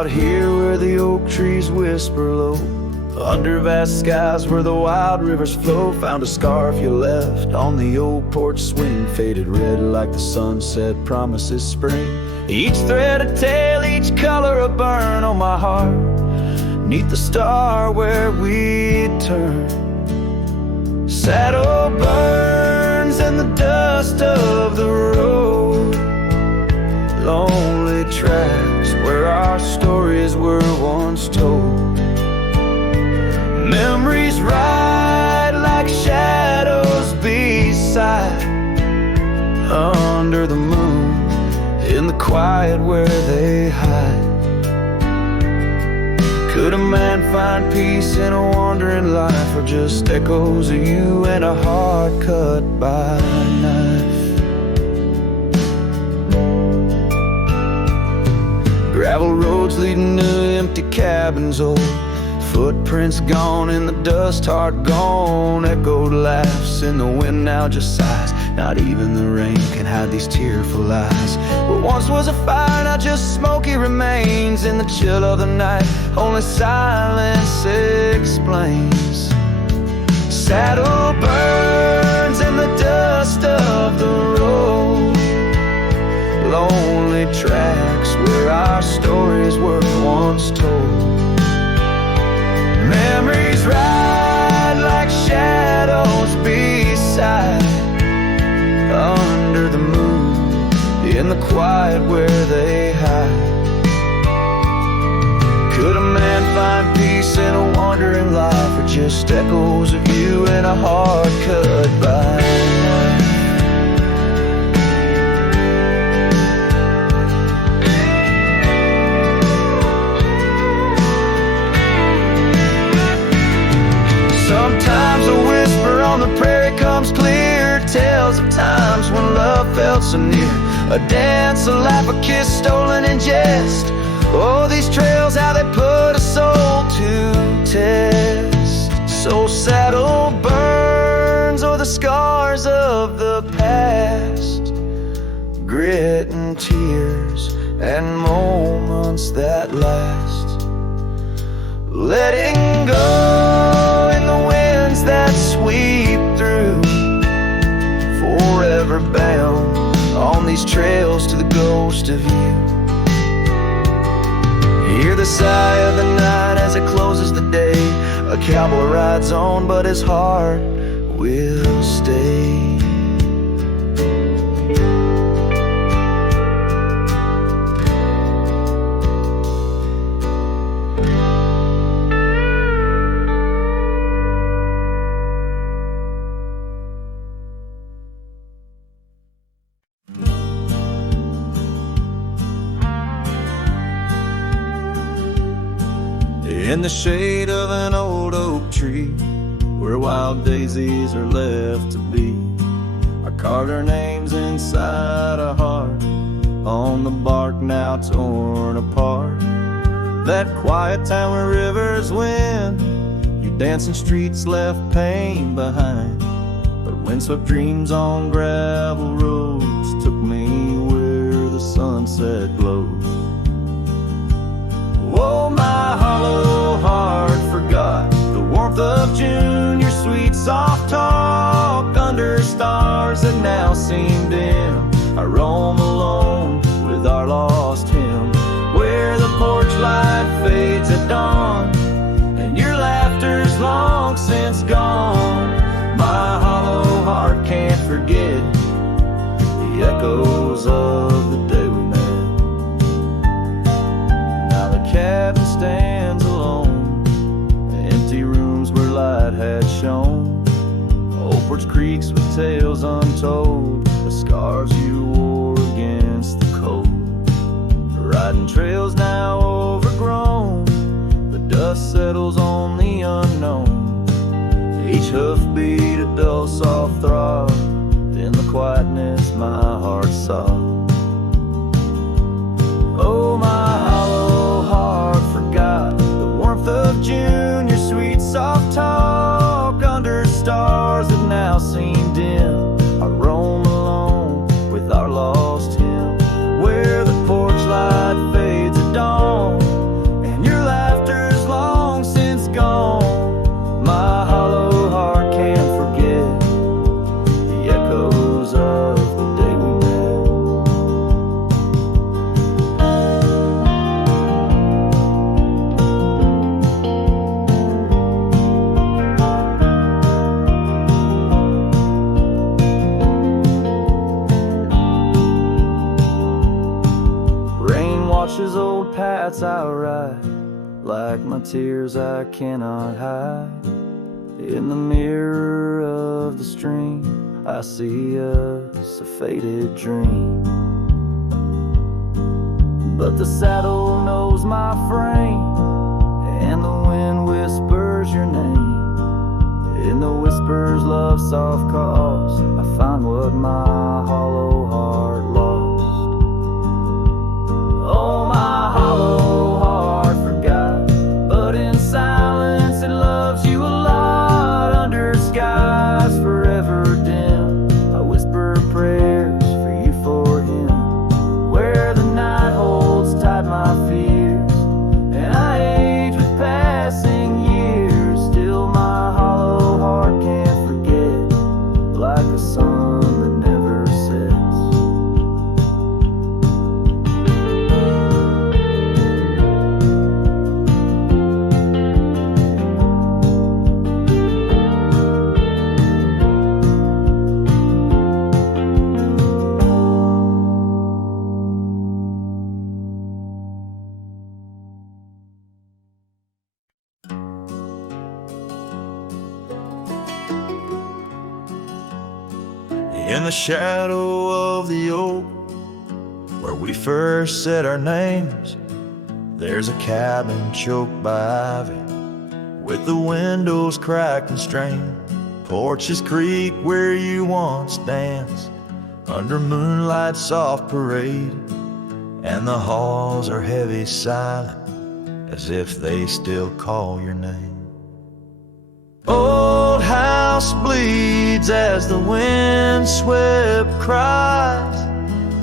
Out here where the oak trees whisper low, under vast skies where the wild rivers flow, found a scarf you left on the old porch swing, faded red like the sunset promises spring. Each thread a tale, each color a burn on my heart, neath the star where we turn. Saddle burns in the dust of the road, lonely tracks where our stories were once told. Memories ride like shadows beside, under the moon, in the quiet where they hide. Could a man find peace in a wandering life, or just echoes of you and a heart cut by a knife? Gravel roads leading to empty cabins, old footprints gone in the dust, heart gone. Echoed laughs in the wind now just sighs. Not even the rain can hide these tearful eyes. What once was a fire, now just smoky remains. In the chill of the night, only silence explains. Saddle burns in the dust of the road, lonely tracks where our stories were once told. Memories ride like shadows beside, under the moon, in the quiet where they hide. Could a man find peace in a wandering life, or just echoes of you and a heart cut by a knife? Sometimes a whisper on the prairie comes clear, tales of times when love felt so near. A dance, a laugh, a kiss stolen in jest. Oh, these trails, how they put a soul to test. So saddle burns, or the scars of the past, grit and tears and moments that last. Letting go in the winds that sweep through, forever bound on these trails to the ghost of you. Hear the sigh of the night as it closes the day. A cowboy rides on, but his heart will stay. In the shade of an old oak tree, where wild daisies are left to be, I carved our names inside a heart on the bark now torn apart. That quiet town where rivers win, your dancing streets left pain behind. But windswept dreams on gravel roads took me where the sunset glows. Oh, my hollow heart forgot the warmth of June, your sweet soft talk under stars that now seem dim. I roam alone with our lost hymn, where the porch light fades at dawn and your laughter's long since gone. My hollow heart can't forget the echoes of the day we met. Cabin stands alone, empty rooms where light had shone, old porch creaks with tales untold, the scars you wore against the cold. Riding trails now overgrown, the dust settles on the unknown. Each hoofbeat a dull soft throb, in the quietness my heart sobbed. Oh, my hollow heart forgot the warmth of June, your sweet soft talk under stars that now seem dim. I roam alone with our lost hymn, where the porch light fades at dawn like my tears I cannot hide. In the mirror of the stream, I see us a faded dream. But the saddle knows my frame, and the wind whispers your name. In the whispers, love's soft calls, I find what my hollow heart lost. Oh, my hollow heart forgot, but in silence it loves you a lot. Under skies forever dim, I whisper prayers for you, for him. Where the night holds tight my fears, and I age with passing years. Still my hollow heart can't forget, like a sun that never sets. In the shadow of the oak, where we first said our names, there's a cabin choked by ivy, with the windows cracked and strained. Porches creak where you once danced, under moonlight's soft parade, and the halls are heavy silent, as if they still call your name. Old house bleeds as the wind-swept cries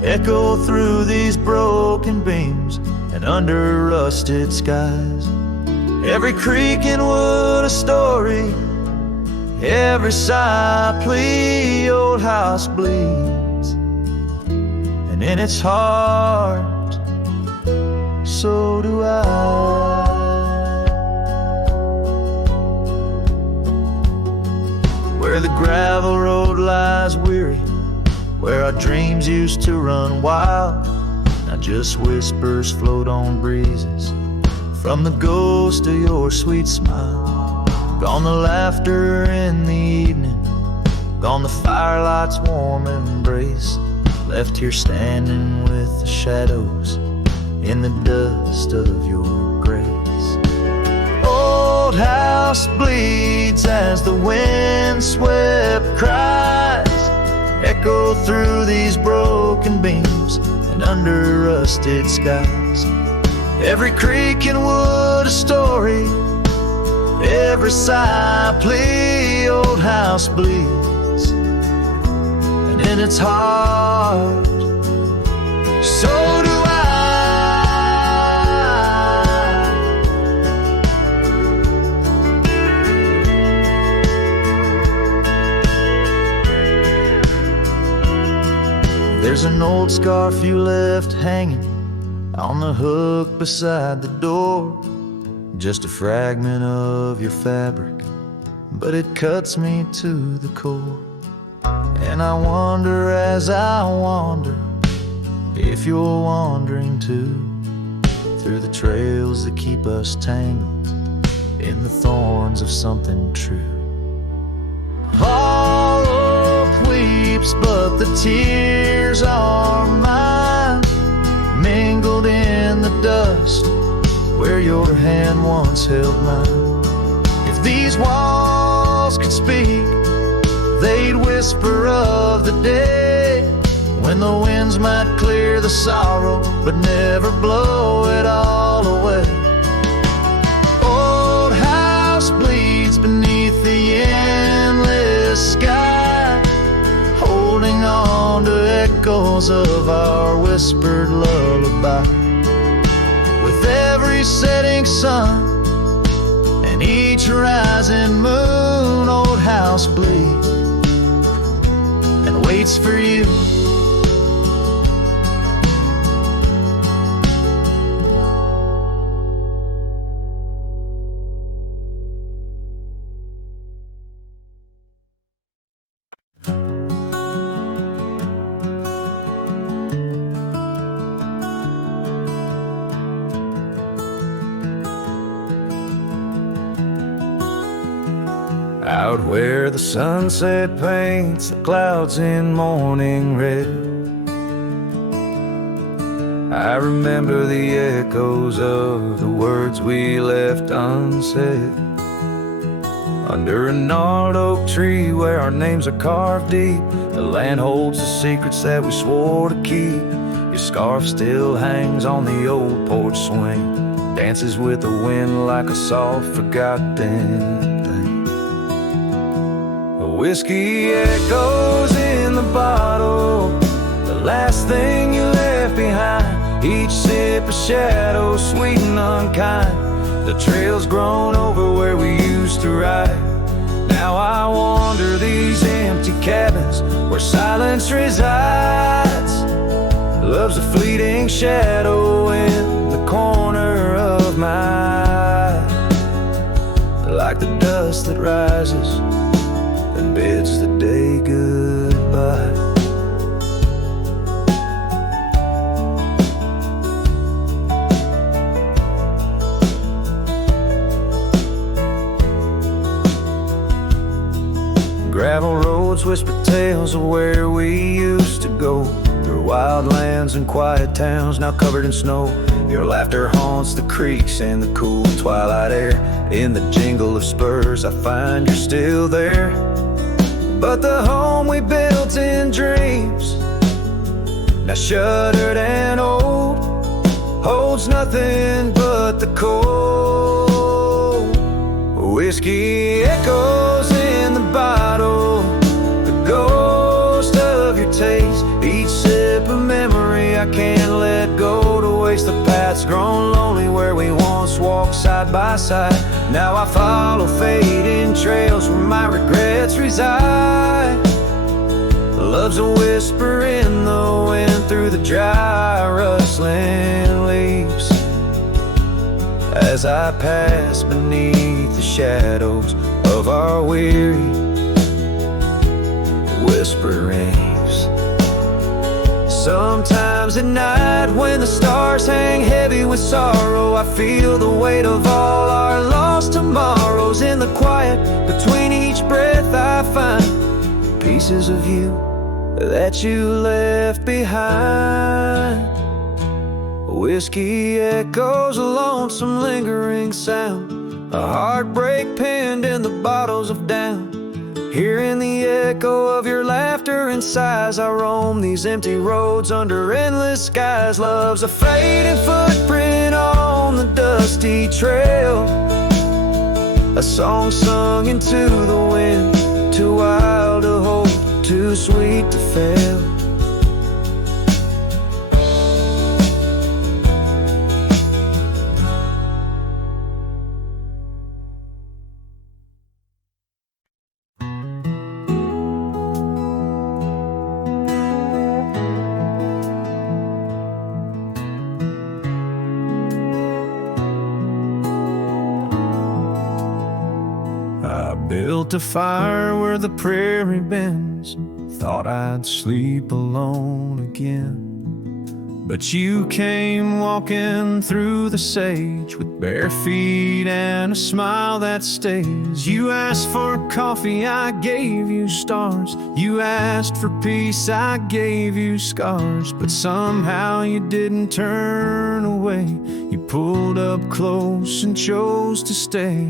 echo through these broken beams and under rusted skies. Every creak in wood a story, every sigh a plea. Old house bleeds, and in its heart, so do I. Where the gravel road lies weary, where our dreams used to run wild, now just whispers float on breezes from the ghost of your sweet smile. Gone the laughter in the evening, gone the firelight's warm embrace, left here standing with the shadows in the dust of your grace. Old house bleeds as the wind-swept cries echo through these broken beams and under rusted skies. Every creak in wood a story, every sigh a plea. Old house bleeds, and in its heart, so do I. There's an old scarf you left hanging on the hook beside the door, just a fragment of your fabric, but it cuts me to the core. And I wonder as I wander, if you're wandering too, through the trails that keep us tangled in the thorns of something true. Hope weeps, but the tears are mine, mingled in the dust where your hand once held mine. If these walls could speak, they'd whisper of the day when the winds might clear the sorrow but never blow it all away. Old house bleeds beneath the endless sky, holding on to echoes of our whispered lullaby. With every setting sun and each rising moon, old house bleeds and waits for you. Out where the sunset paints the clouds in morning red, I remember the echoes of the words we left unsaid. Under a gnarled oak tree where our names are carved deep, the land holds the secrets that we swore to keep. Your scarf still hangs on the old porch swing, dances with the wind like a soft forgotten thing. The whiskey echoes in the bottle, the last thing you left behind. Each sip a shadow, sweet and unkind. The trail's grown over where we used to ride. Now I wander these empty cabins where silence resides. Love's a fleeting shadow in the corner of my eye, like the dust that rises and bids the day goodbye. Gravel roads whisper tales of where we used to go, through wild lands and quiet towns now covered in snow. Your laughter haunts the creeks and the cool twilight air. In the jingle of spurs I find you're still there. But the home we built in dreams, now shuttered and old, holds nothing but the cold. Whiskey echoes in the bottle, the ghost of your taste. Each sip a memory I can't let go, to waste the paths grown lonely where we once walked side by side. Now I follow fading trails where my regrets reside. Love's a whisper in the wind through the dry rustling leaves, as I pass beneath the shadows of our weary whisperings. Sometimes at night when the stars hang heavy with sorrow, I feel the weight of all our lost tomorrows. In the quiet between each breath I find pieces of you that you left behind. Whiskey echoes, a lonesome lingering sound, a heartbreak pinned in the bottles of down. Hearing the echo of your laughter and sighs, I roam these empty roads under endless skies. Love's a fading footprint on the dusty trail, a song sung into the wind, too wild to hold, too sweet to fail. Built a fire where the prairie bends, thought I'd sleep alone again. But you came walking through the sage with bare feet and a smile that stays. You asked for coffee, I gave you stars. You asked for peace, I gave you scars. But somehow you didn't turn away. You pulled up close and chose to stay.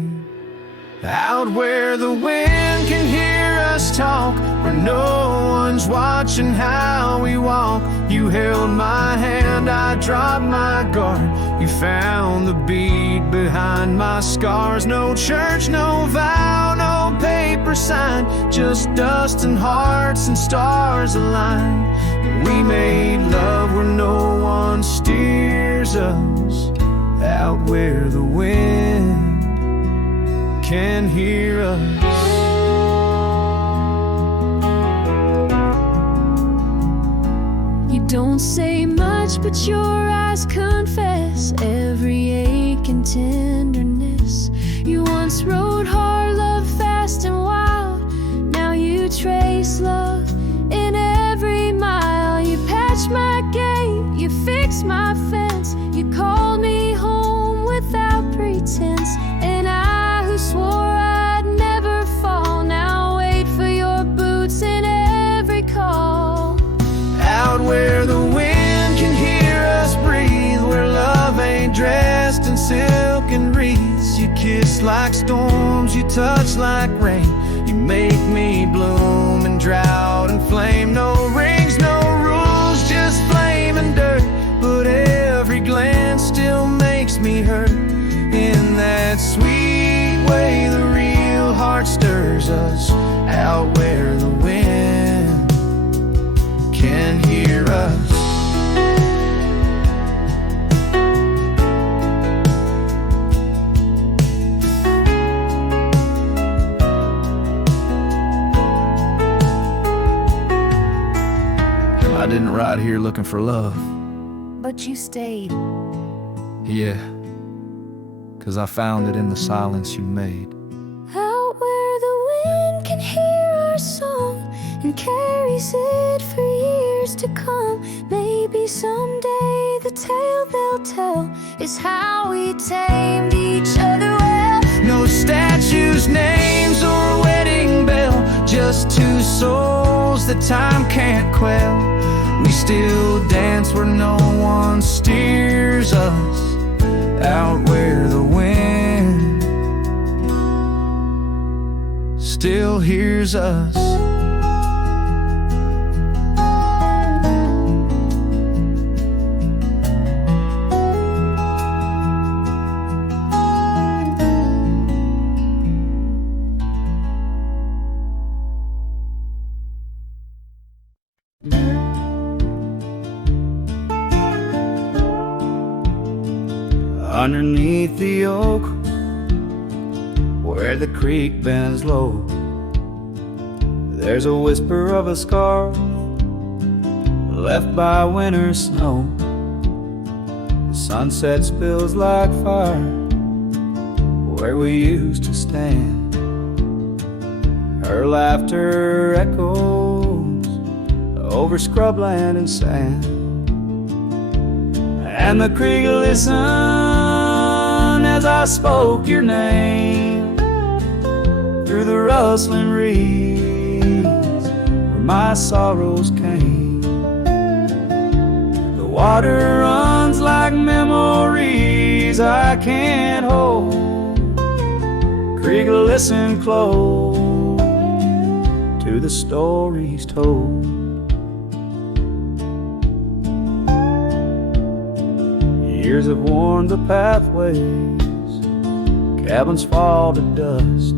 Out where the wind can hear us talk, where no one's watching how we walk. You held my hand, I dropped my guard. You found the beat behind my scars. No church, no vow, no paper sign, just dust and hearts and stars aligned. We made love where no one steers us, out where the wind can hear us. You don't say much, but your eyes confess every ache and tenderness. You once rode hard, loved fast and wild. Now you trace love in every mile. You patched my gate, you fixed my fence. You called me home without pretense. And I swore I'd never fall blooms, you touch like rain. You make me bloom in drought and flame. No rings, no rules, just flame and dirt. But every glance still makes me hurt. In that sweet way, the real heart stirs us out where the wind can hear us. I didn't ride here looking for love, but you stayed. Yeah, 'cause I found it in the silence you made. Out where the wind can hear our song and carries it for years to come. Maybe someday the tale they'll tell is how we tamed each other well. No statues, names, or wedding bell, just two souls that time can't quell. We still dance where no one steers us, out where the wind still hears us. Underneath the oak, where the creek bends low, there's a whisper of a scar left by winter's snow. The sunset spills like fire where we used to stand. Her laughter echoes over scrubland and sand, and the creek listened as I spoke your name through the rustling reeds where my sorrows came. The water runs like memories I can't hold. Creek, listen close to the stories told. Years have worn the pathways, cabins fall to dust,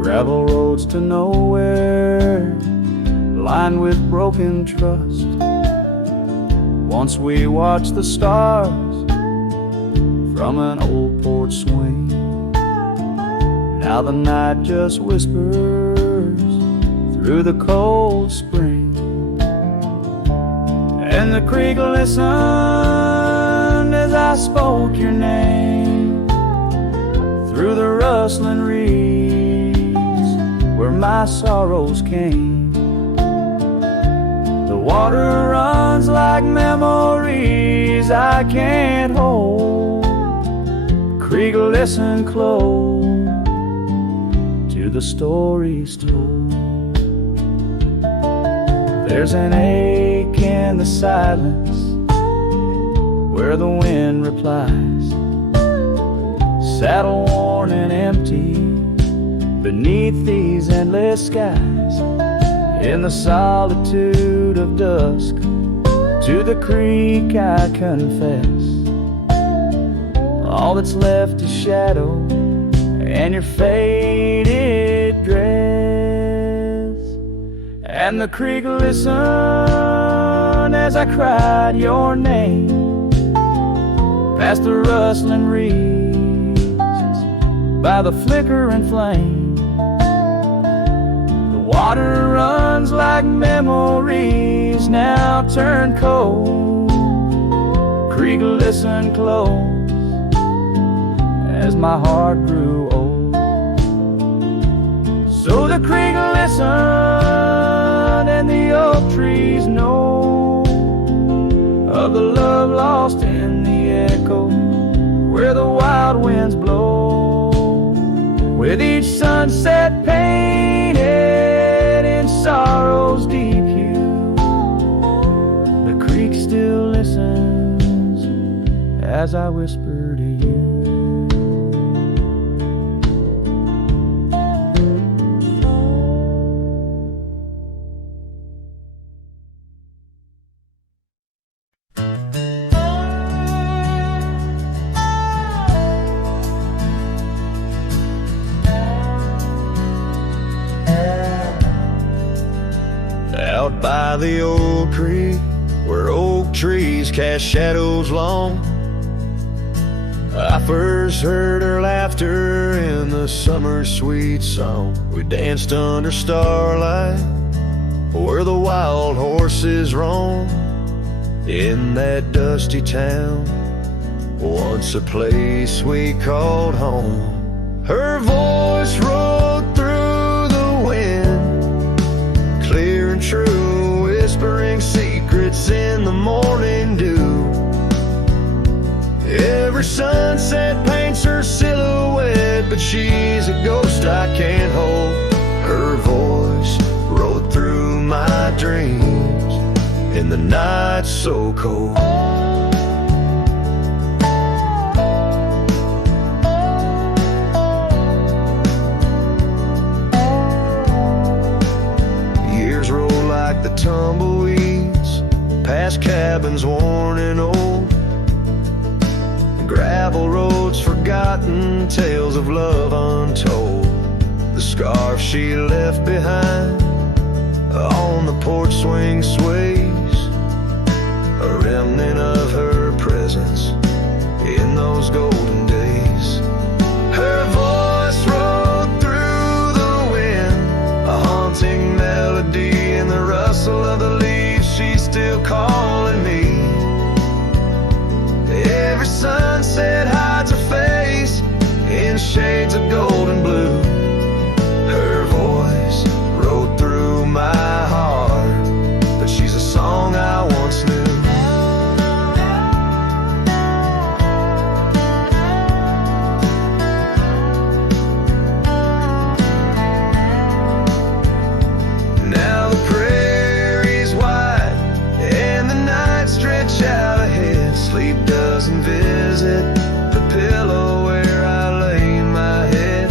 gravel roads to nowhere, lined with broken trust. Once we watched the stars from an old porch swing. Now the night just whispers through the cold spring. And the creek listened as I spoke your name through the rustling reeds where my sorrows came. The water runs like memories I can't hold. Creek, listen close to the stories told. There's an ache in the silence where the wind replies, saddle worn and empty beneath these endless skies. In the solitude of dusk, to the creek I confess, all that's left is shadow and your faded dress. And the creek listened as I cried your name past the rustling reeds by the flickering flame. The water runs like memories now turned cold. Creek, listen close as my heart grew old. So the creek listened and the oak trees know of the love lost in the echo where the wild winds blow, with each sunset painted in sorrow's deep hue. The creek still listens as I whisper to you. out by the old creek, where oak trees cast shadows long, I first heard her laughter in the summer's sweet song. We danced under starlight where the wild horses roam, in that dusty town, once a place we called home. Her voice rolled through the wind, clear and true, whispering secrets in the morning dew. Every sunset paints her silhouette, but she's a ghost I can't hold. Her voice rode through my dreams in the night so cold. Years roll like the tumbleweeds, past cabins worn and old, gravel roads forgotten, tales of love untold. The scarf she left behind on the porch swing sways, a remnant of her presence in those golden days. Her voice rode through the wind, a haunting melody in the rustle of the leaves. She's still calling me. Every sunset hides a face in shades of gold and blue. Her voice rode through my heart, but she's a song I once knew. Now the prairie's wide and the night stretch out ahead. Sleep doesn't visit the pillow where I lay my head,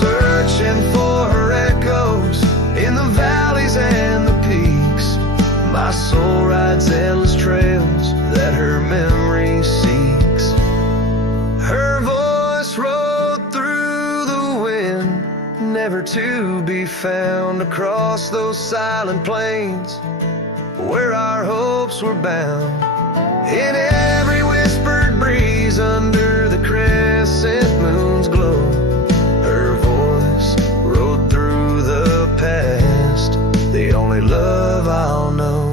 searching for her echoes in the valleys and the peaks. My soul rides endless trails that her memory seeks. Her voice rode through the wind, never to be found, across those silent plains where our hopes were bound. In every whispered breeze under the crescent moon's glow, her voice rode through the past, the only love I'll know.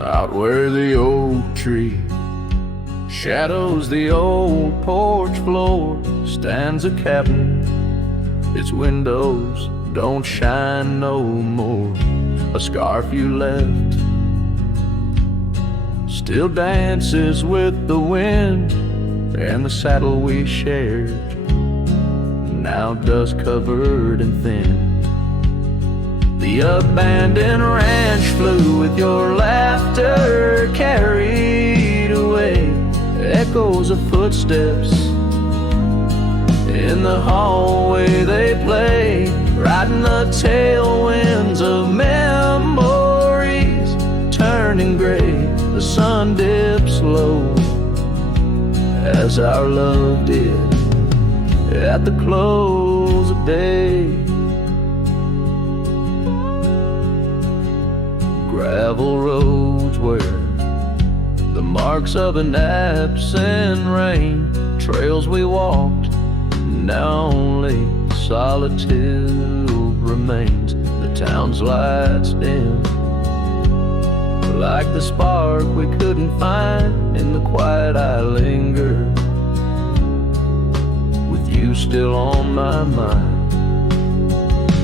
Out where the oak tree shadows the old porch floor stands a cabin. Its windows don't shine no more. A scarf you left still dances with the wind, and the saddle we shared, now dust covered and thin. The abandoned ranch flew with your laughter carried away. Echoes of footsteps in the hallway they play, riding the tailwinds of memories turning gray. The sun dips low as our love did at the close of day. Gravel roads where the marks of an absent rain, trails we walked, now only solitude remains. The town's lights dim, like the spark we couldn't find. In the quiet I linger, with you still on my mind.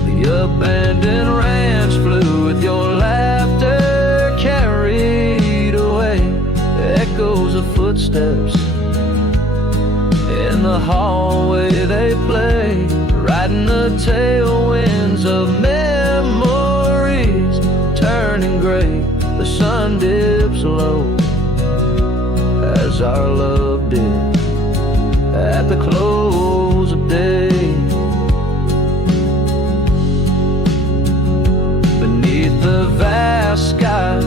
The abandoned ranch flew with your laughter carried footsteps. In the hallway they play, riding the tailwinds of memories, turning gray. The sun dips low as our love did at the close of day. Beneath the vast sky,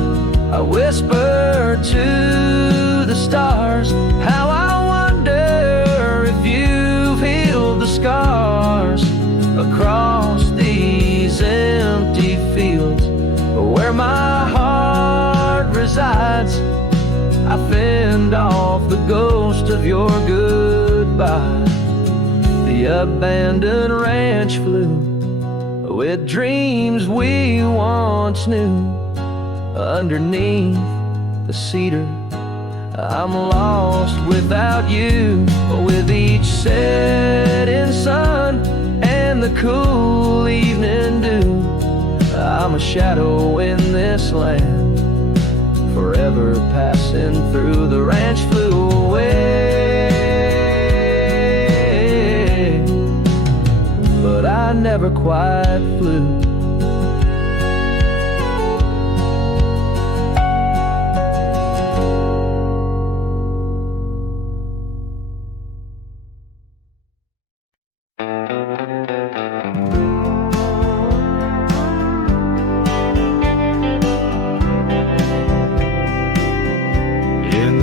I whisper to the stars how I wonder if you've healed the scars across these empty fields where my heart resides. I fend off the ghost of your goodbye. The abandoned ranch flew with dreams we once knew. Underneath the cedar, I'm lost without you. With each setting sun and the cool evening dew, I'm a shadow in this land, forever passing through. The ranch flew away, but I never quite flew.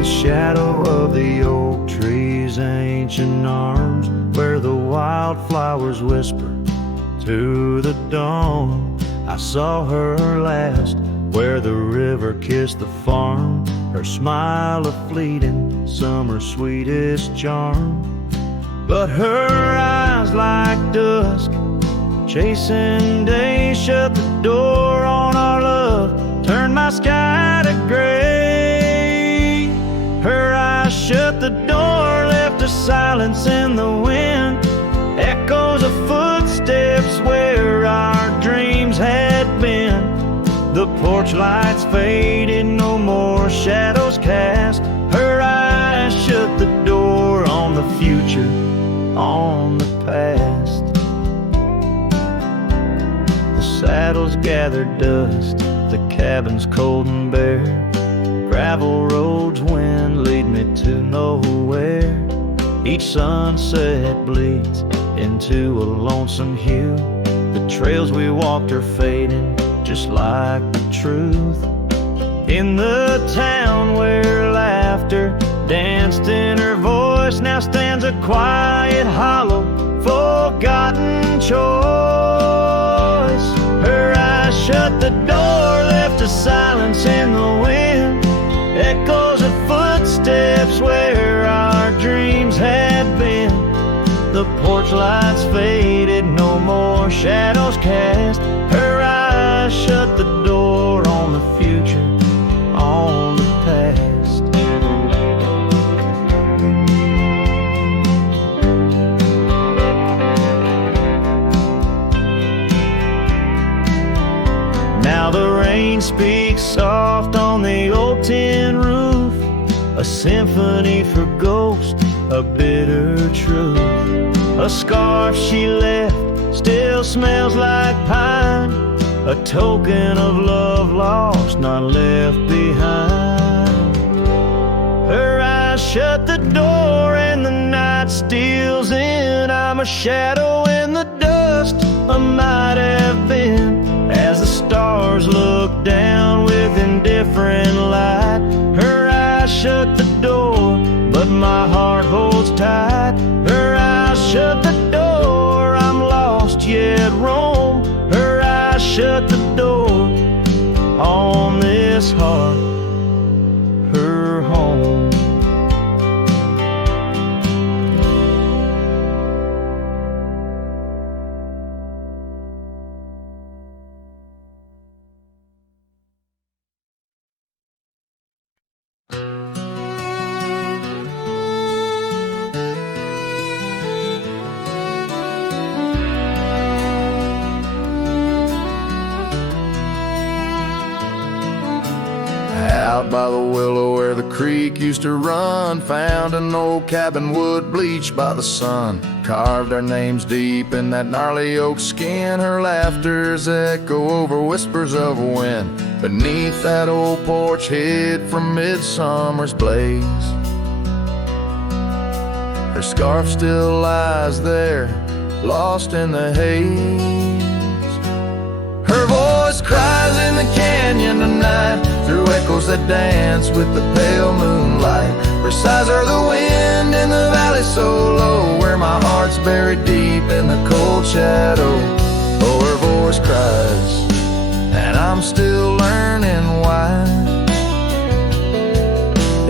Shadow of the oak trees, ancient arms, where the wildflowers whisper to the dawn. I saw her last, where the river kissed the farm, her smile a fleeting summer's sweetest charm. But her eyes like dusk, chasing days, shut the door on our love, turned my sky to gray. Her eyes shut the door, left a silence in the wind, echoes of footsteps where our dreams had been. The porch lights faded, no more shadows cast. Her eyes shut the door on the future, on the past. The saddles gathered dust, the cabin's cold and bare. Gravel roads, wind lead me to nowhere. Each sunset bleeds into a lonesome hue. The trails we walked are fading, just like the truth. In the town where laughter danced in her voice, now stands a quiet, hollow, forgotten choice. Her eyes shut the door, left a silence in the wind, echoes of footsteps where our dreams had been. The porch lights faded, no more shadows cast. Her eyes shut the door on the future, on the past. Now the rain speaks soft on the old tin roof, a symphony for ghosts, a bitter truth. A scarf she left still smells like pine, a token of love lost, not left behind. Her eyes shut the door and the night steals in. I'm a shadow in the dust, I might have been, as the stars look down with indifferent light. Her eyes shut the door, but my heart holds tight. Her eyes shut the door, I'm lost yet roam. Her eyes shut the door on this heart, her home. Out by the willow where where the creek used to run. Found an old cabin wood bleached by the sun. Carved our names deep in that gnarly oak skin. Her laughter's echo over whispers of wind. Beneath that old porch hid from midsummer's blaze. Her scarf still lies there, lost in the haze. Her voice cries in the canyon tonight, through echoes that dance with the pale moonlight. Her sighs are the wind in the valley so low, where my heart's buried deep in the cold shadow. Oh, her voice cries, and I'm still learning why.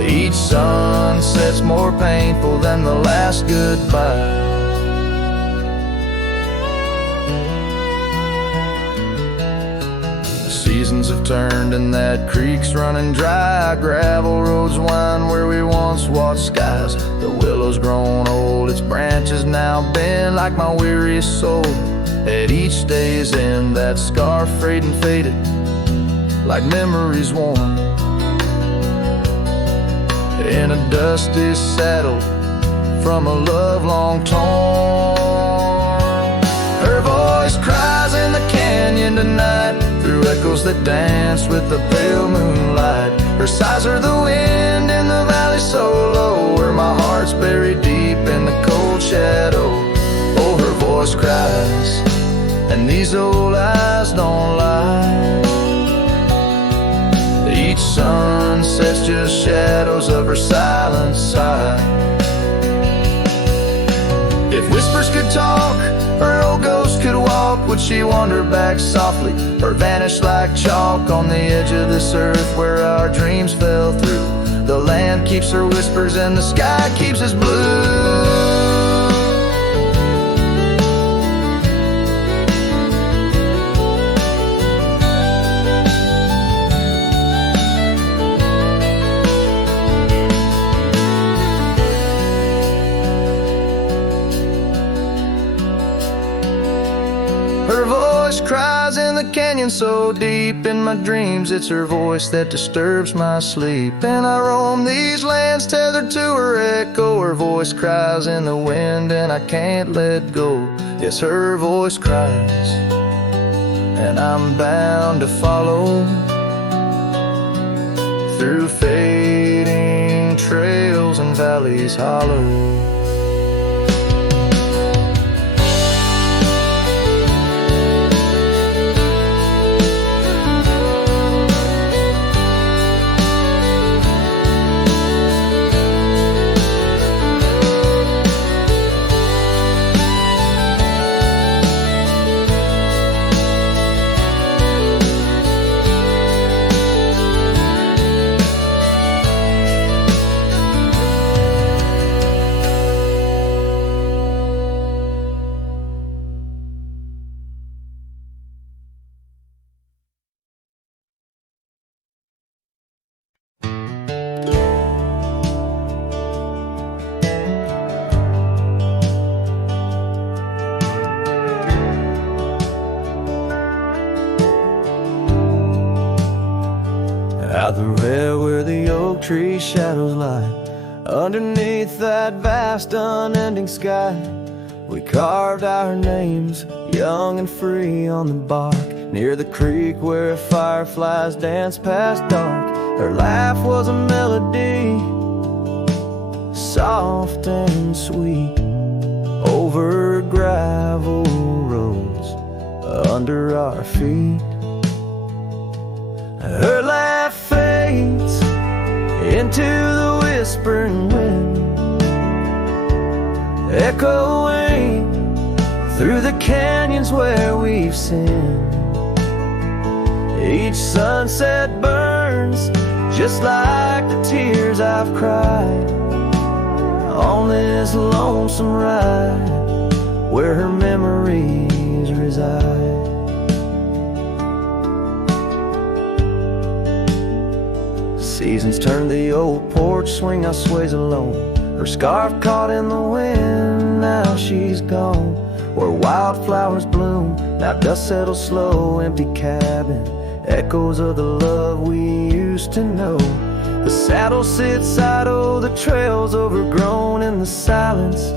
Each sunset's more painful than the last goodbye. Seasons have turned and that creek's running dry. Gravel roads wind where we once watched skies. The willow's grown old, its branches now bend like my weariest soul. At each day's end, that scarf frayed and faded like memories worn. In a dusty saddle from a love long torn. Her voice cries in the canyon tonight, through echoes that dance with the pale moonlight. Her sighs are the wind in the valley so low, where my heart's buried deep in the cold shadow. Oh, her voice cries, and these old eyes don't lie. Each sunset's just shadows of her silent sigh. If whispers could talk, her old ghost could walk, would she wander back softly, or vanish like chalk on the edge of this earth where our dreams fell through? The land keeps her whispers and the sky keeps us blue. Her voice cries in the canyon so deep in my dreams. It's her voice that disturbs my sleep. And I roam these lands tethered to her echo. Her voice cries in the wind and I can't let go. Yes, her voice cries, and I'm bound to follow through fading trails and valleys hollow. Out the rail where the oak tree shadows lie, underneath that vast unending sky, we carved our names, young and free, on the bark. Near the creek where fireflies danced past dark, her laugh was a melody, soft and sweet, over gravel roads under our feet. Her laugh fades into the whispering wind, echoing through the canyons where we've sinned. Each sunset burns just like the tears I've cried on this lonesome ride where her memories reside. Seasons turn the old porch swing, now sways alone. Her scarf caught in the wind, now she's gone. Where wildflowers bloom, now dust settles slow. Empty cabin, echoes of the love we used to know. The saddle sits idle, the trail's overgrown in the silence.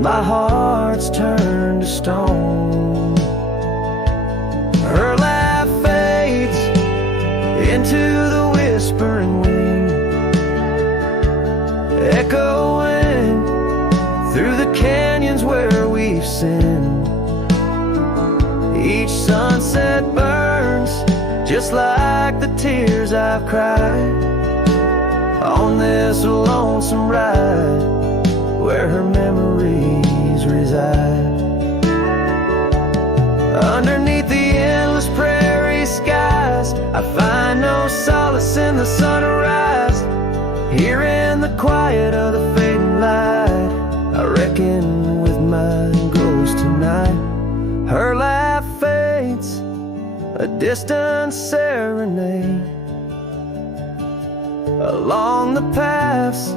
My heart's turned to stone. Her laugh fades into the whispering wind, echoing through the canyons where we've sinned. Each sunset burns just like the tears I've cried on this lonesome ride where her memories reside. Underneath the endless prairie skies, I find no solace in the sunrise. Here in the quiet of the fading light, I reckon with my ghost tonight. Her laugh fades, a distant serenade along the paths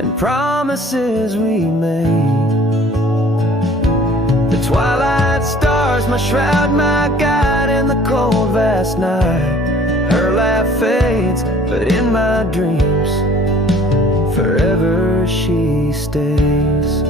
and promises we made. The twilight stars, my shroud, my guide in the cold vast night. Her laugh fades, but in my dreams forever she stays.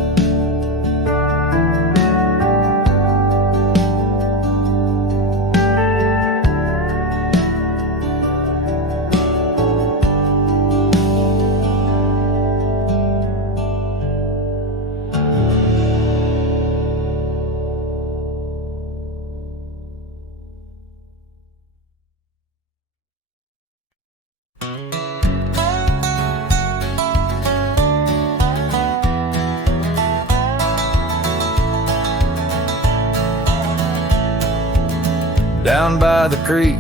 Down by the creek,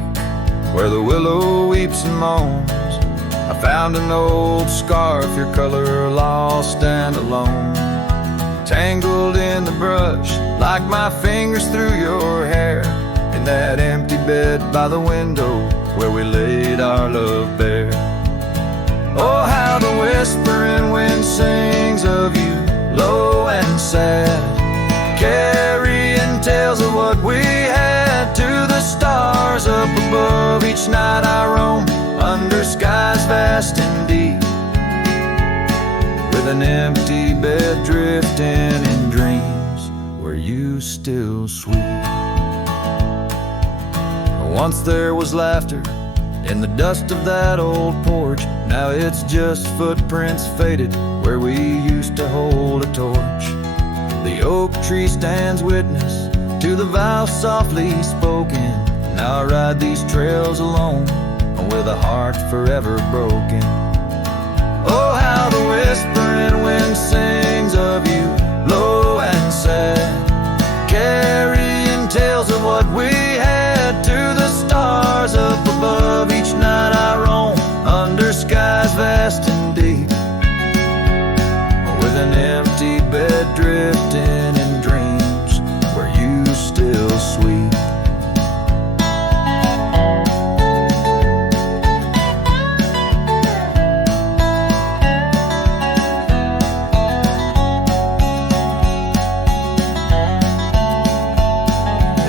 where the willow weeps and moans, I found an old scarf, your color lost and alone, tangled in the brush like my fingers through your hair, in that empty bed by the window where we laid our love bare. Oh, how the whispering wind sings of you, low and sad, carrying tales of what we had to the stars up above. Each night I roam under skies vast and deep, with an empty bed drifting in dreams where you still sweep. Once there was laughter in the dust of that old porch. Now it's just footprints faded where we used to hold a torch. The oak tree stands witness to the vow softly spoken. Now I ride these trails alone with a heart forever broken. Oh, how the whispering wind sings of you, low and sad, carrying tales of what we had to the stars up above. Each night I roam under skies vast and deep, with an empty bed drifting in dreams where you still sweep.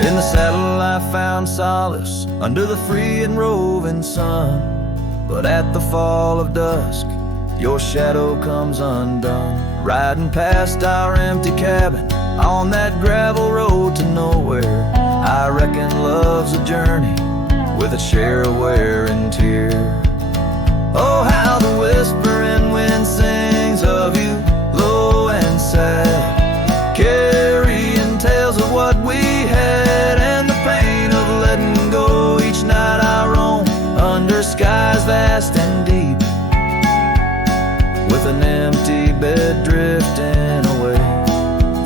In the saddle I found solace under the free and roving sun, but at the fall of dusk your shadow comes undone. Riding past our empty cabin on that gravel road to nowhere, I reckon love's a journey with its share of wear and tear. Oh, how the whispering wind sings of you, low and sad, carrying tales of what we had and the pain of letting go. Each night I roam under skies vast and deep, with an empty bed drifting away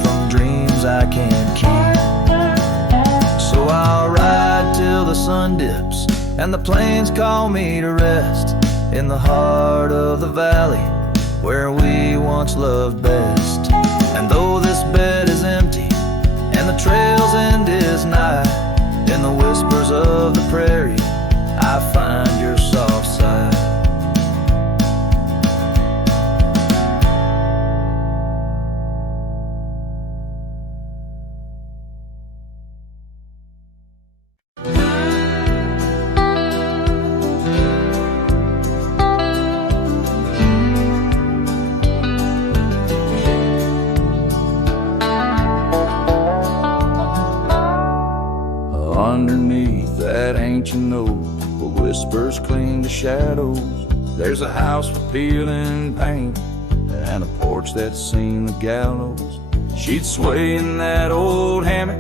from dreams I can't keep. So I'll ride till the sun dips and the plains call me to rest, in the heart of the valley where we once loved best. And though this bed is empty and the trail's end is nigh, in the whispers of the prairie I find your soft side. underneath that ancient oak, where whispers cling to shadows, there's a house for peeling paint and a porch that's seen the gallows. She'd sway in that old hammock,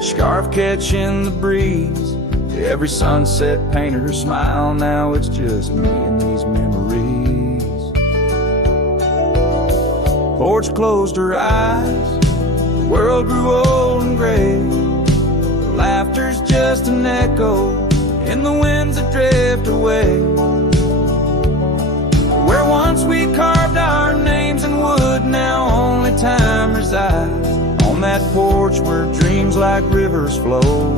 scarf catching the breeze. Every sunset painted her smile. Now it's just me and these memories. Porch closed her eyes, the world grew old and gray. Laughter's just an echo in the winds that drift away. Where once we carved our names in wood, now only time resides. On that porch where dreams like rivers flow,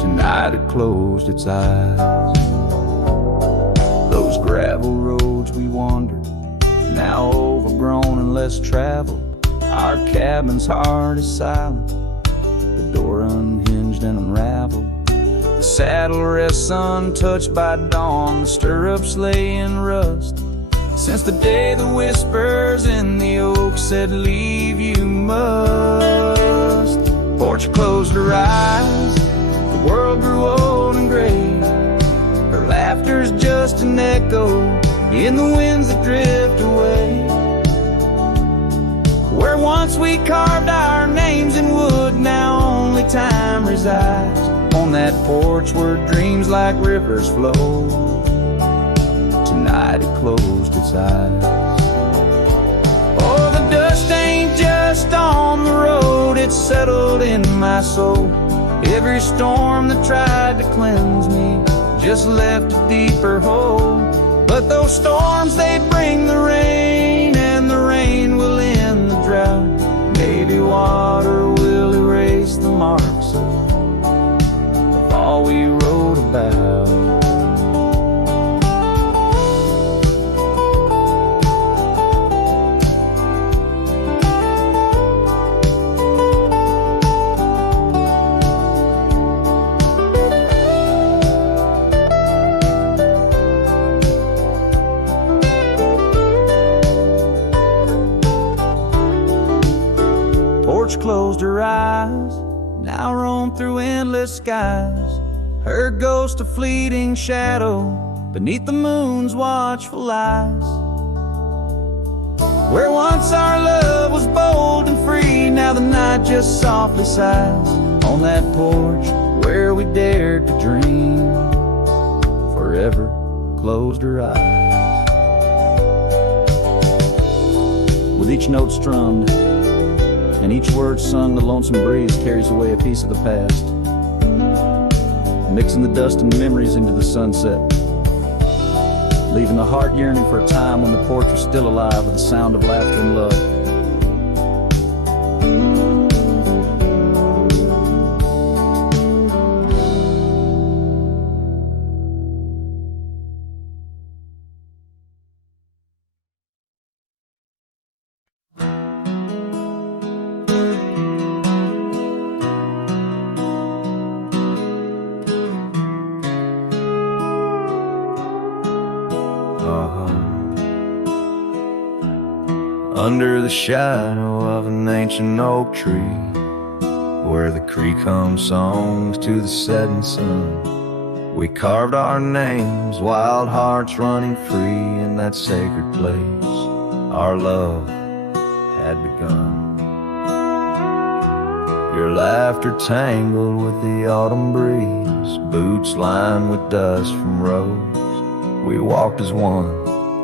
tonight it closed its eyes. Those gravel roads we wandered, now overgrown and less traveled. Our cabin's heart is silent, the door unhinged and unraveled. The saddle rests untouched by dawn, the stirrups lay in rust. Since the day the whispers in the oak said, leave you must. Porch closed her eyes, the world grew old and gray. Her laughter's just an echo in the winds that drift away. Where once we carved our names in wood, now only time resides. On that porch where dreams like rivers flow, tonight it closed its eyes. Oh, the dust ain't just on the road, it's settled in my soul. Every storm that tried to cleanse me just left a deeper hole. But those storms, they bring the rain, and the rain will end the drought. Maybe water will erase the marks of all we wrote about. Closed her eyes, now roam through endless skies. Her ghost a fleeting shadow beneath the moon's watchful eyes. Where once our love was bold and free, now the night just softly sighs. On that porch where we dared to dream, forever closed her eyes. With each note strummed and each word sung, the lonesome breeze carries away a piece of the past, mixing the dust and memories into the sunset, leaving the heart yearning for a time when the porch was still alive with the sound of laughter and love. Under the shadow of an ancient oak tree, where the creek hums songs to the setting sun, we carved our names, wild hearts running free. In that sacred place our love had begun. Your laughter tangled with the autumn breeze, boots lined with dust from roads. We walked as one,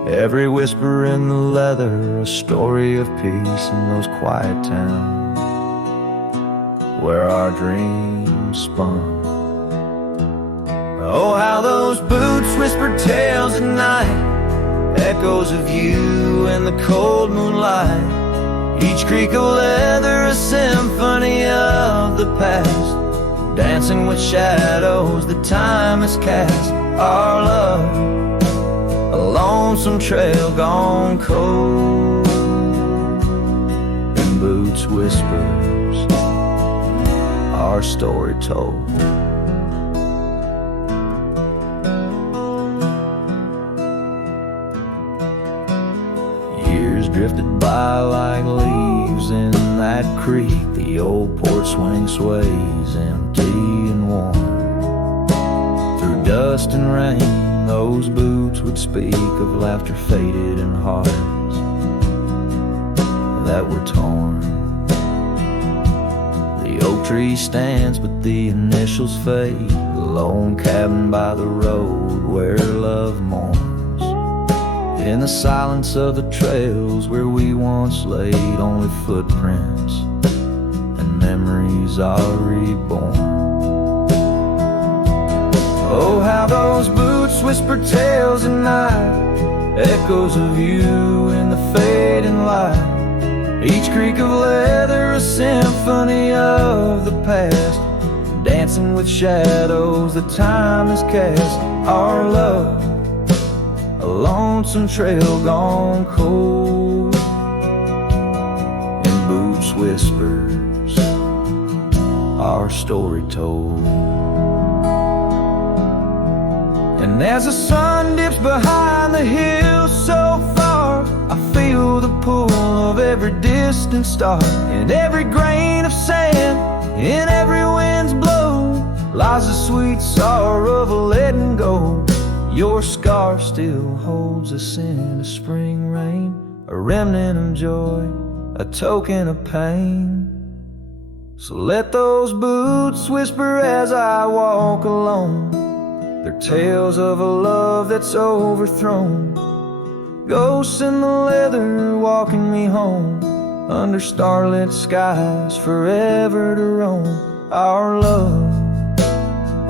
every whisper in the leather, a story of peace in those quiet towns where our dreams spun. Oh, how those boots whispered tales at night, echoes of you in the cold moonlight. Each creak of leather a symphony of the past, dancing with shadows that time has cast. Our love, a lonesome trail gone cold, and boots whispers, our story told. Years drifted by like leaves in that creek, the old porch porch swing sways empty and warm. Through dust and rain, those boots would speak of laughter faded and hearts that were torn. The oak tree stands, but the initials fade. The lone cabin by the road where love mourns. In the silence of the trails where we once laid, only footprints and memories are reborn. Oh, how those boots whisper tales at night, echoes of you in the fading light. Each creak of leather a symphony of the past, dancing with shadows that time has cast. Our love, a lonesome trail gone cold, in boots whispers, our story told. And as the sun dips behind the hills so far, I feel the pull of every distant star. In every grain of sand, in every wind's blow, lies the sweet sorrow of letting go. Your scarf still holds us in a spring rain, a remnant of joy, a token of pain. So let those boots whisper as I walk alone, they're tales of a love that's overthrown. Ghosts in the leather walking me home, under starlit skies forever to roam. Our love,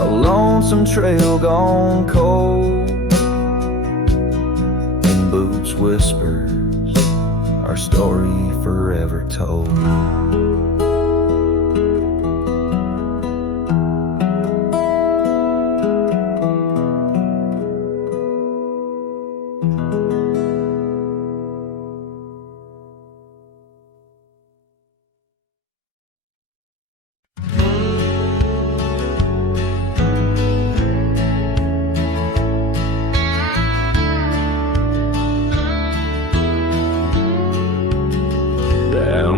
a lonesome trail gone cold, in boots whispers, our story forever told.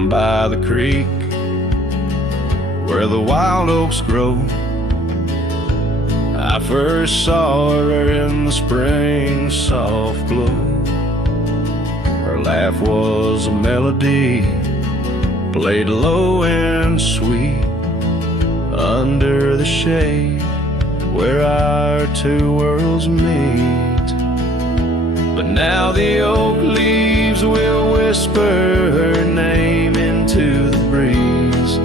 By the creek where the wild oaks grow, I first saw her in the spring soft glow. Her laugh was a melody, played low and sweet, under the shade where our two worlds meet. But now the oak leaves will whisper her name into the breeze.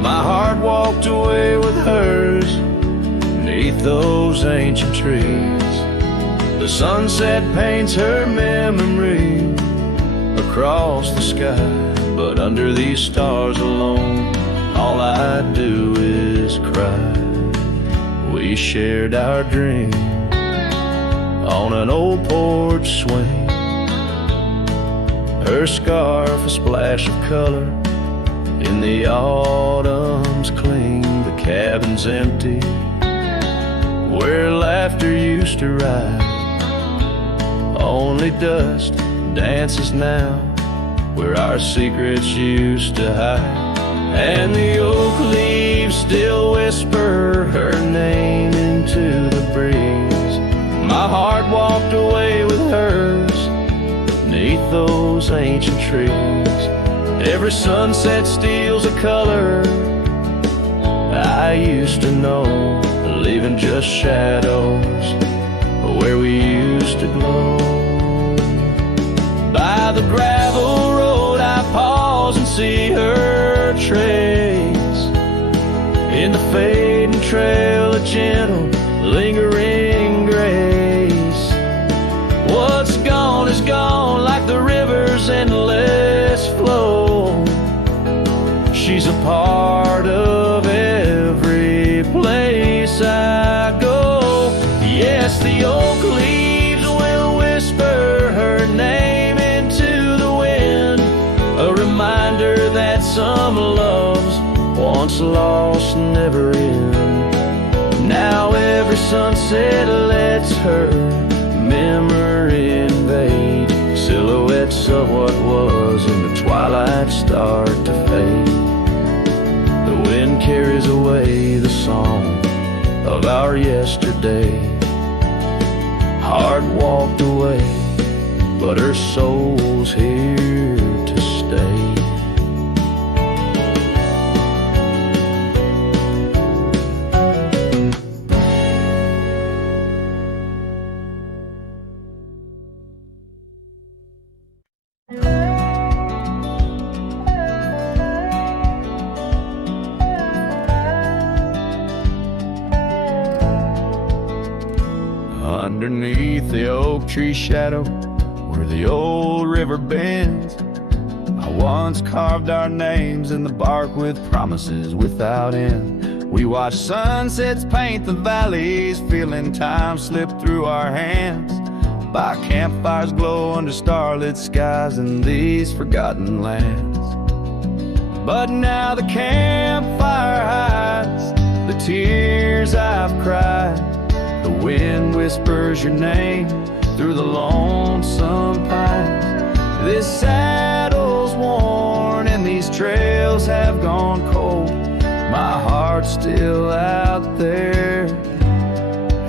My heart walked away with hers beneath those ancient trees. The sunset paints her memory across the sky, but under these stars alone, all I do is cry. We shared our dream on an old porch swing, her scarf a splash of color in the autumn's cling. The cabin's empty where laughter used to ride, only dust dances now where our secrets used to hide. And the oak leaves still whisper her name into the breeze. My heart walked away with hers beneath those ancient trees. Every sunset steals a color I used to know, leaving just shadows where we used to glow. By the gravel road I pause and see her trace. In the fading trail, a gentle, lingering grace. What's gone is gone, like the river's endless flow. She's a part of every place I go. Yes, the oak leaves will whisper her name into the wind, a reminder that some loves once lost never end. Now every sunset lets her memory invade, silhouettes of what was in the twilight start to fade. The wind carries away the song of our yesterday. Heart walked away, but her soul's here to stay. Underneath the oak tree shadow, where the old river bends, I once carved our names in the bark with promises without end. We watched sunsets paint the valleys, feeling time slip through our hands. By campfires glow under starlit skies in these forgotten lands. But now the campfire hides the tears I've cried. The wind whispers your name through the lonesome pines. This saddle's worn and these trails have gone cold. My heart's still out there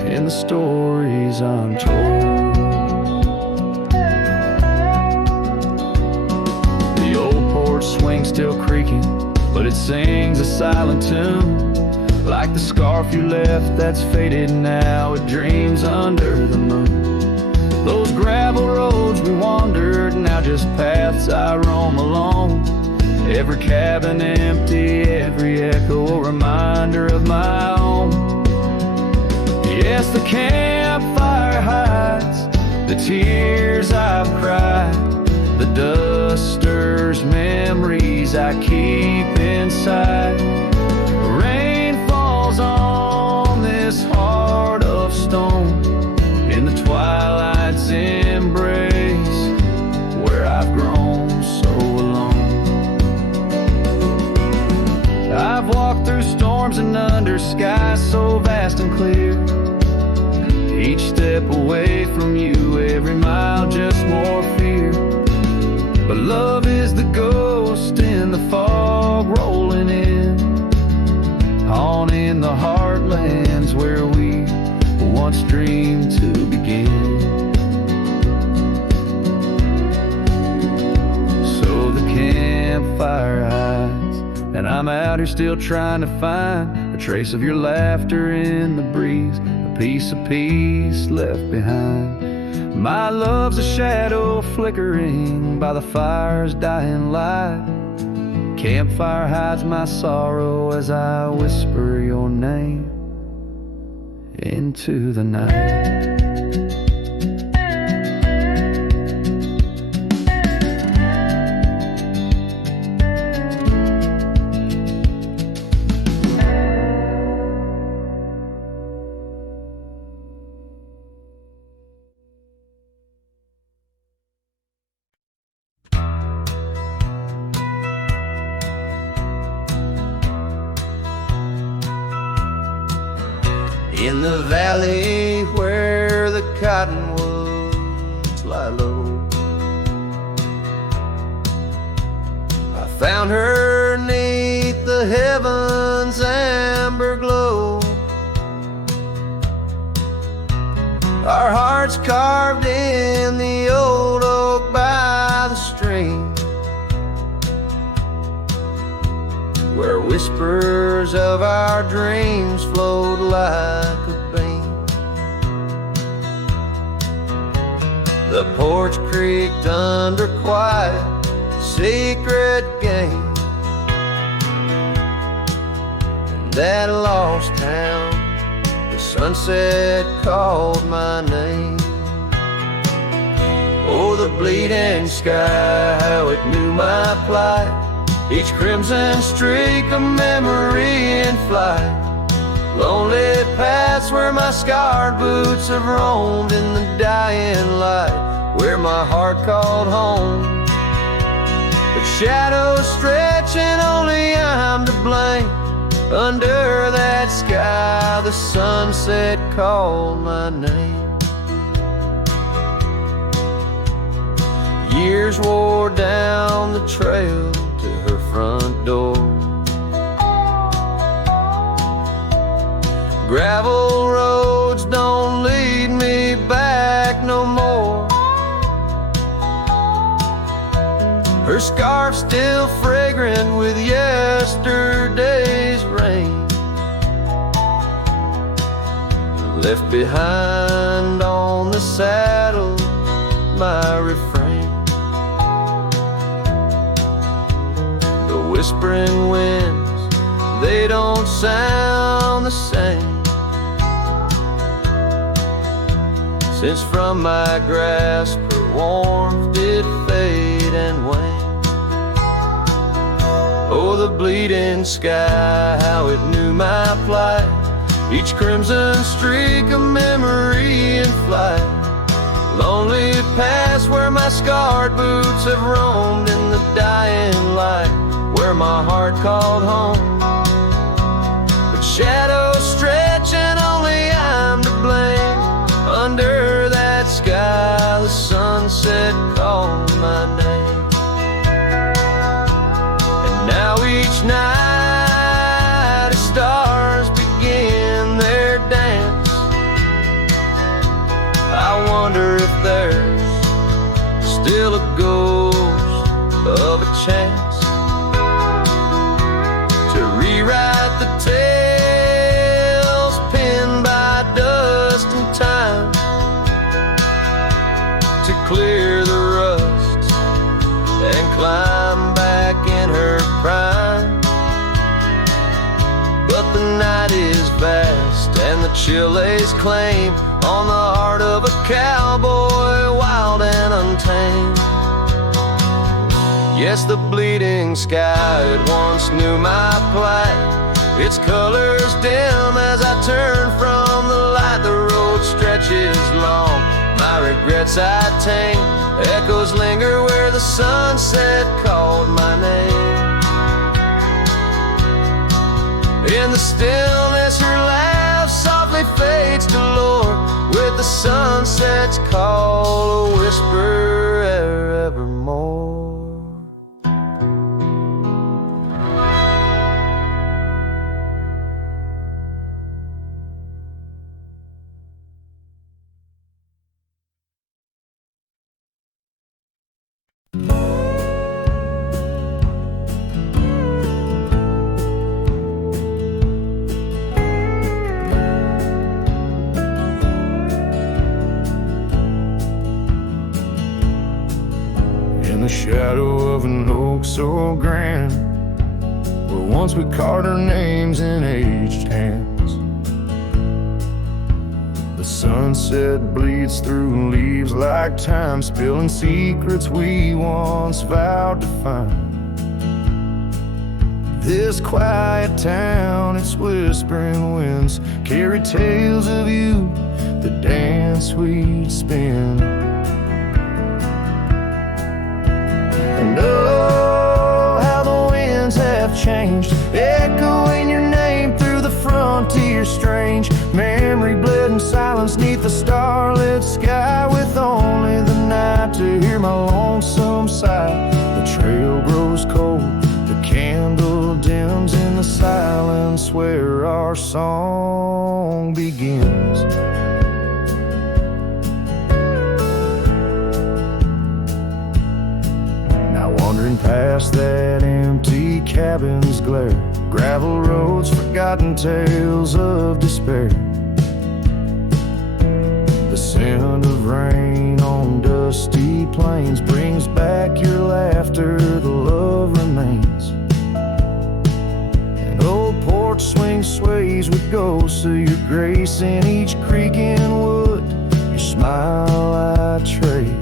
in the stories untold. The old porch swing's still creaking, but it sings a silent tune. Like the scarf you left that's faded now, it dreams under the moon. Those gravel roads we wandered, now just paths I roam alone. Every cabin empty, every echo a reminder of my own. Yes, the campfire hides the tears I've cried. The dust stirs memories I keep inside. On this heart of stone, in the twilight's embrace, where I've grown so alone. I've walked through storms and under skies so vast and clear. Each step away from you, every mile just more fear. But love is the ghost in the fog rolling in, on in the heartlands where we once dreamed to begin. So the campfire hides, and I'm out here still trying to find a trace of your laughter in the breeze, a piece of peace left behind. My love's a shadow flickering by the fire's dying light. Campfire hides my sorrow as I whisper your name into the night. In the valley where the cottonwoods lie low, I found her 'neath the heavens' amber glow. Our hearts carved in the old oak by the stream, where whispers of our dreams flowed like a beam. The porch creaked under quiet, secret game. In that lost town, the sunset called my name. Oh, the bleeding sky, how it knew my plight. Each crimson streak a memory in flight. Lonely paths where my scarred boots have roamed in the dying light, where my heart called home. But shadows stretching, only I'm to blame. Under that sky, the sunset called my name. Years wore down the trail to her front door. Gravel roads don't lead me back no more. Her scarf still fragrant with yesterday's rain, left behind on the saddle my refrain. The whispering winds, they don't sound the same, since from my grasp her warmth did fade and wane. Oh, the bleeding sky, how it knew my plight, each crimson streak a memory in flight. Lonely paths where my scarred boots have roamed in the dying light, where my heart called home. But shadows stretch and only I'm to blame. Under that sky the sunset called my name. And now each night as stars begin their dance, I wonder if there's still a ghost of a chance to rewrite the tales pinned by dust and time, to clear the rust and climb back in her prime. But the night is vast and the chill lays claim on the heart of a cowboy, wild and untamed. Yes, the bleeding sky, it once knew my plight, its colors dim as I turn from the light. The road stretches long, my regrets I tame, echoes linger where the sunset called my name. In the stillness her laugh softly fades to lore, with the sunset's call a whisper evermore. In the shadow of an oak so grand, where once we carved our names in aged hands, the sunset bleeds through leaves like time, spilling secrets we once vowed to find. This quiet town, its whispering winds carry tales of you, the dance we'd spin. And oh, how the winds have changed, echoing your name through the frontier strange. Memory bled in silence neath the starlit sky, with only the night to hear my lonesome sigh. The trail grows cold, the candle dims in the silence where our song begins. Wandering past that empty cabin's glare, gravel roads, forgotten tales of despair. The scent of rain on dusty plains brings back your laughter, the love remains. An old porch swing sways with ghosts of your grace in each creaking wood, your smile I trace.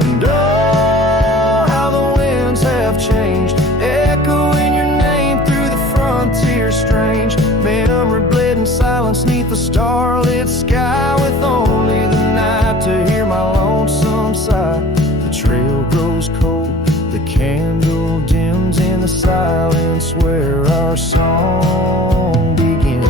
And oh, how the winds have changed, echoing your name through the frontier strange. Memory bled in silence neath the starlit sky, with only the night to hear my lonesome sigh. The trail grows cold, the candle dims in the silence where our song begins.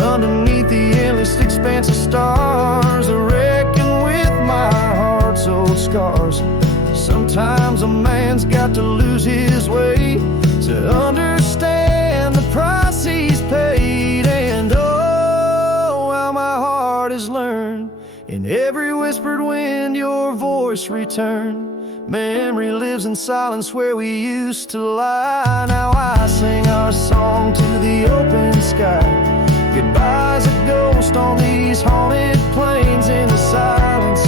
Underneath the endless expanse of stars, I reckon with my heart. scars. Sometimes a man's got to lose his way to understand the price he's paid. And oh, how my heart has learned, in every whispered wind your voice returned. Memory lives in silence where we used to lie. Now I sing our song to the open sky. Goodbye's a ghost on these haunted plains. In the silence,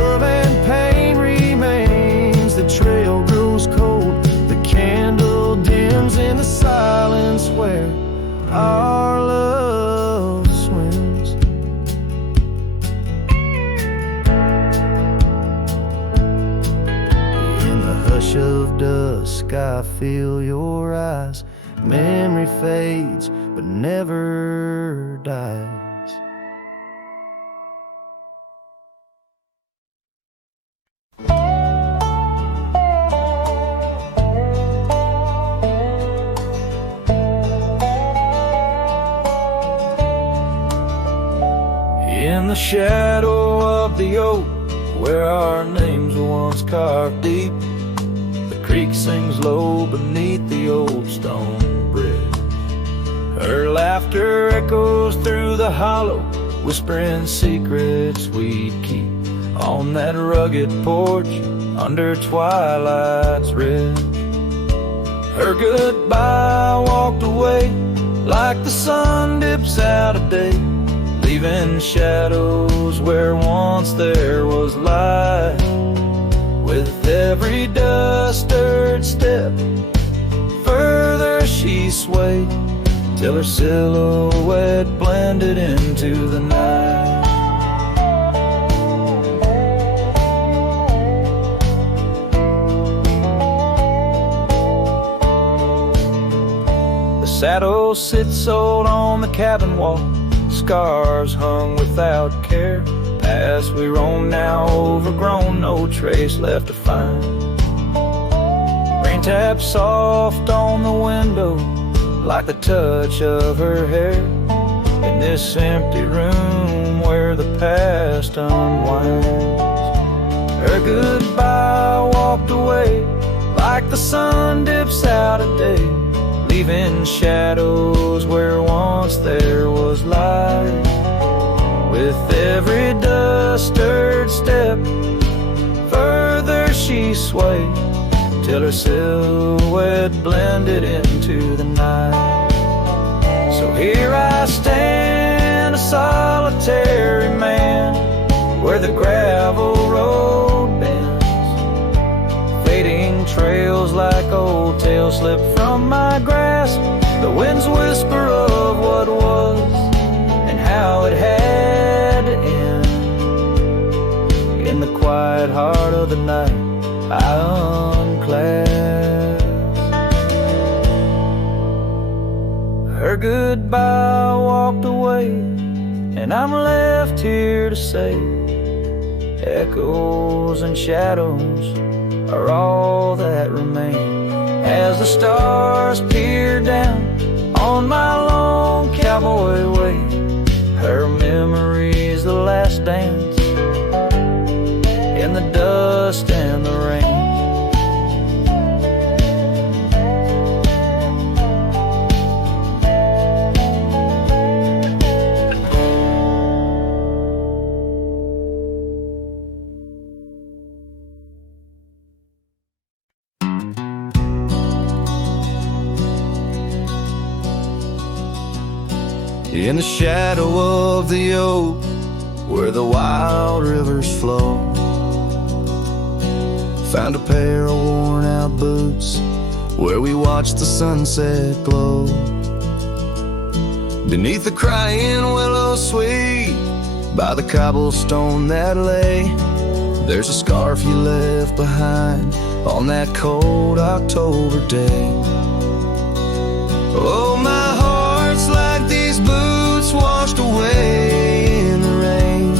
love and pain remains. The trail grows cold, the candle dims in the silence where our love swims. In the hush of dusk I feel your eyes. Memory fades but never dies. In the shadow of the oak, where our names were once carved deep, the creek sings low beneath the old stone bridge. Her laughter echoes through the hollow, whispering secrets we'd keep on that rugged porch under twilight's ridge. Her goodbye walked away like the sun dips out of day, leaving shadows where once there was light. With every dust-stirred step, further she swayed, till her silhouette blended into the night. The saddle sits old on the cabin wall, scars hung without care. Past we roam now overgrown, no trace left to find. Rain taps soft on the window like the touch of her hair. In this empty room where the past unwinds, her goodbye walked away like the sun dips out of day, leaving shadows where once there was light. With every dust-stirred step, further she swayed, till her silhouette blended into the night. So here I stand, a solitary man, where the gravel road bends. Fading trails like old tales slip from my grasp. The winds whisper of what was and how it had to end. In the quiet heart of the night, I unclasp. Her goodbye walked away, and I'm left here to say, echoes and shadows are all that remain. As the stars peer down on my long cowboy way, her memory's the last dance in the dust and the rain. In the shadow of the oak, where the wild rivers flow, found a pair of worn out boots, where we watched the sunset glow. Beneath the crying willow sweet, by the cobblestone that lay, there's a scarf you left behind on that cold October day. Oh, my heart's like these boots washed away in the rain.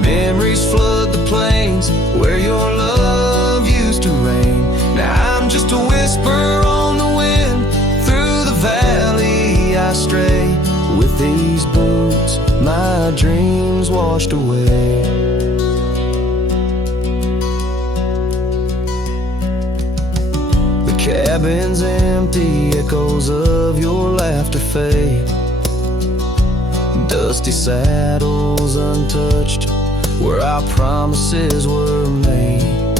Memories flood the plains where your love used to reign. Now I'm just a whisper on the wind, through the valley I stray. With these boots my dreams washed away. cabins empty, echoes of your laughter fade. Dusty saddles untouched, where our promises were made.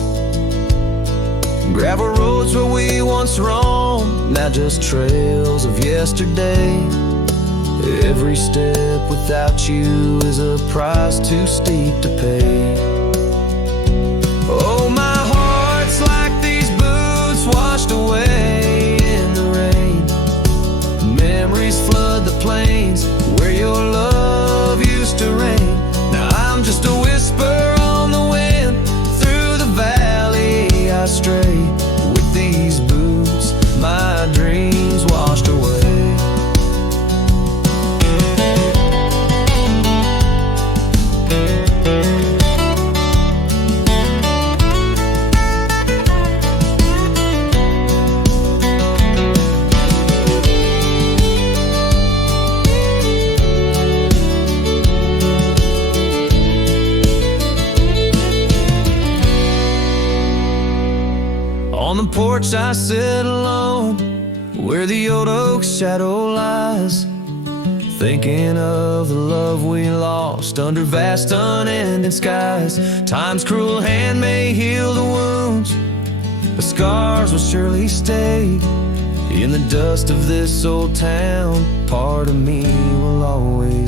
Gravel roads where we once roamed, now just trails of yesterday. Every step without you is a price too steep to pay. Oh, my heart's like these boots washed away in the rain. Memories flood the plains where your love used to reign. Now I'm just a whisper on the wind, through the valley I stray. With these boots, my dreams washed away. On the porch I sit alone, where the old oak's shadow lies, thinking of the love we lost under vast unending skies. Time's cruel hand may heal the wounds, but scars will surely stay. In the dust of this old town, part of me will always